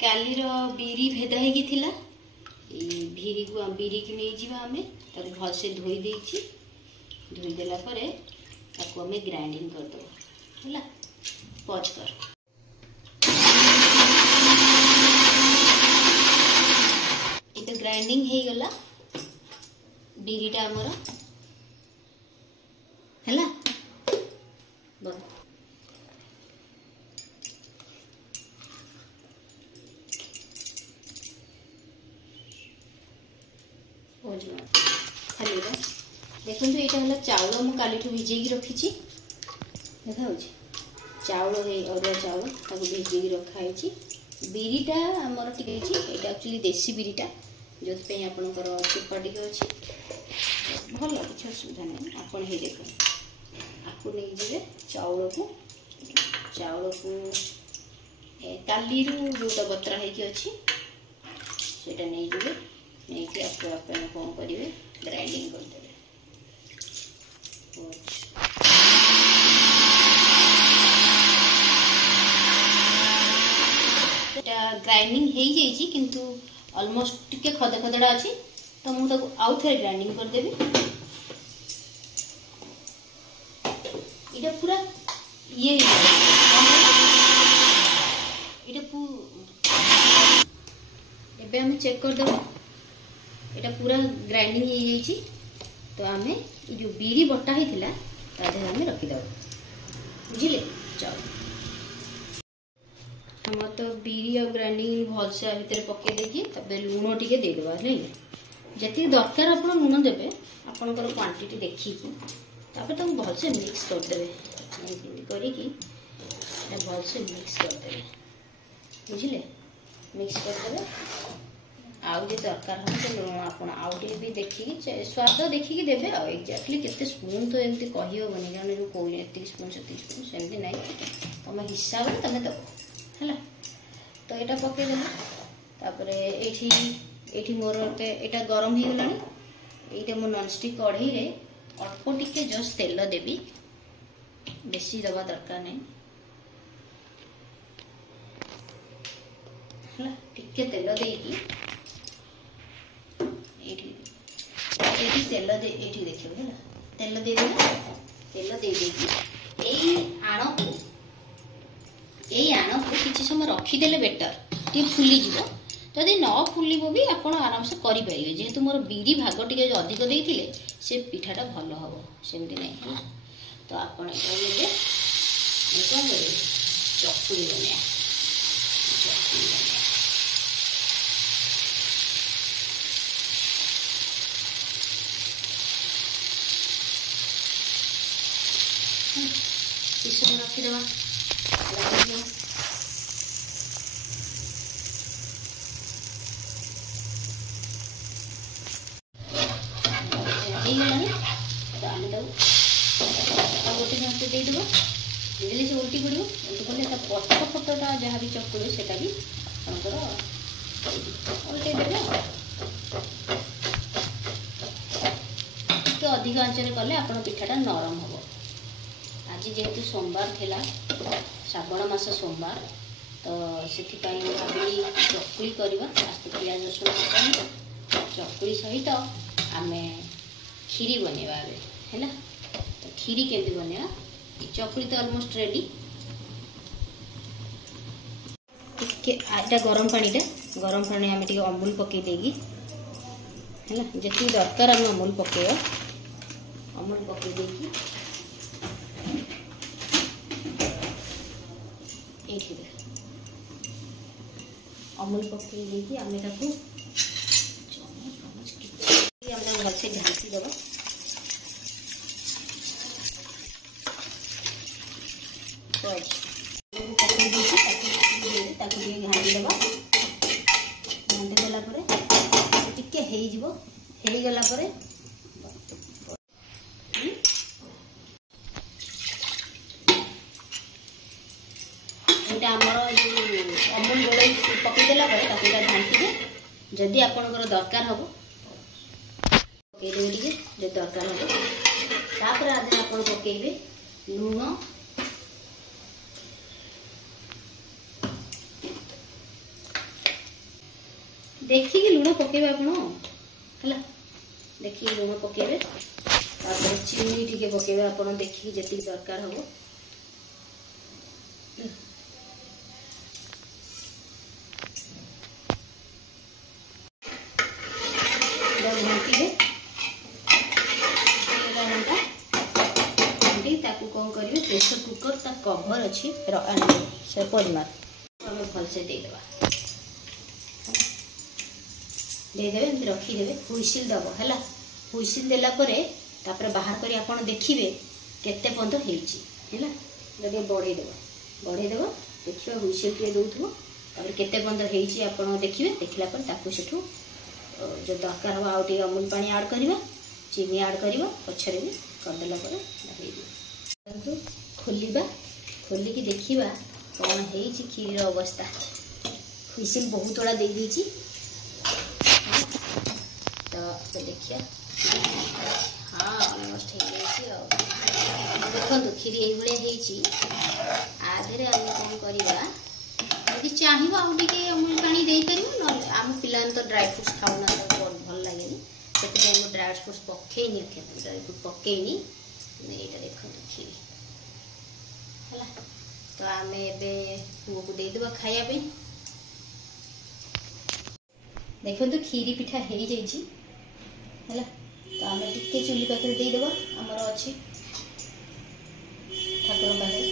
कालीर बिरी भेदा होगी थिला बिरी की नहीं जीवा आमे ताको भलसे धोई देछि धोई देला परे ताको आमे ग्राइंडिंग कर दो हैला पॉज कर इते ग्राइंडिंग हे गला बिरीटा हमर हैला बस खाली देखो यहाँ है चाउल मुझे काली भिजे रखी देखा चाउल अरुआ चाउल भिजे रखाई बिरीटा आमर टे यहाँ एक्चुअली देसी बिरीटा जो आपंकर चोपा टे अच्छी भल किसी असुविधा नहीं आपड़ हे देख आपको नहीं जाए चाउल को काली जोटा बतरा होगी नहीं जाए नहीं कि आप कौन करेंगे ग्राइंडिंग करदे ग्राइंडिंग हो जाइए किंतु ऑलमोस्ट टिके खद खदड़ा अच्छी तो मुझे आउ थे ग्राइंडिंग करदेवी इटा पूरा ये एबे हम चेक कर देबो एटा पूरा ग्राइंडिंग हो जाइए तो आम जो बिरी बटा होता तादेह आम रखीद बुझे चल हम तो बिरी और ग्राइंडिंग भलसे भितर पकई देखिए लुण टी देदेबा जी दरकार आप लुण देवे आपंकर क्वांटिटी देखिकी तो भलसे मिक्स करदे भलसे मिक्स करदे बुझे मिक्स करदे आउ जो दरकार हम तो लुण आप भी देखिए स्वाद देखिए देवे एक्जाक्टली केते स्पून तो एमती कही हेनी कारण जो कौन एति स्पून से स्पून सेमती ना तुम हिसाब से तुम दब है तो यहाँ पकईदे ये मोर यहाँ गरम हो गला ये मो नॉनस्टिक कढ़ई रे अल्प टिके जस्ट तेल देवी बेसी दबा दरकार नहीं है टिके तेल देकी तेल देखिए है तेल दे तेल दे आण को किसी समय रखीदे बेटर टी फुलीज जदि न फुल भी आप आराम से करेंगे जेहेतु मोर बिरी भाग टे अधिक देते से पिठाटा भल हम सेमती नहीं तो आप कौन करेंगे चकुली बनिया रखीद गोटे घंटे देदेव देदेले से उल्टी पड़ो उल्टी पड़े पट फटटा जहाँ भी चकुले से भी उल्टे देवे अधिक आंचरे कले आप पिठाटा नरम हम आज जेहेतु सोमवार थिला श्रावण मास सोमवार तो से भावी चकुली करवा प्याज रसुण चकुली सहित आम खीरी बनवा है तो खीरी केमती बनवा चकुली तो ऑलमोस्ट रेडी टे गरम पानी आम अमूल पकई देगी है जी दरकार आम अमूल पकड़ अमूल पकई देगी अमूल पकई देगी आम भलसे ढांकी दबा पकई घाटी दबा घाटी देला टिके हो गला आमर जो अमूल गोल पकईदेला ढांकी दे जदि आपंकर दरकार हम पकईदेवे टे जो दरकार हम आदि आप पकईबे लुण देखिए लुण पकेबे आपण हला देखिए लुण पकेबे तापर चीनी टिके पकेबे आपण देखिए जति दरकार हो कौन करेंगे प्रेशर कुकर ता कभर अच्छी से परिमाण आम भलसे देदेदेवे एमती रखीदे हुईसिल दब है हुईसिल देलापर बाहर कर आप देखिए केते बंद है बढ़ईदेव देखिए हुईसिल टे दौर केते बंद हो देखिए देखला सेठू जो दरकार हो आउ अमूल पानी आड करवा चीनी आड कर पछरे भी करदेला खोलिबा खोलिकी देखिबा कौन है खीर अवस्था हुईसिल बहुत बड़ा दे दीची तो देखिए हाँ ऑलमोस्ट देखो खीर ये आधे आम कौन करवा यदि चाहिए आउ टे अमूल पानी दे पार आम पिला तो ड्राई फ्रुट्स खाऊना तो भल लगे से ड्राई फ्रुट्स पकईनी ड्राई फ्रुट पकईनी ये देखो खीर है तो आम पुओ को देदेबा खायापी देखो तो खीरी पिठा हो जाइए है तो आम टे चुली पाखे देदेबा आमर अच्छी ठाकुर पाखे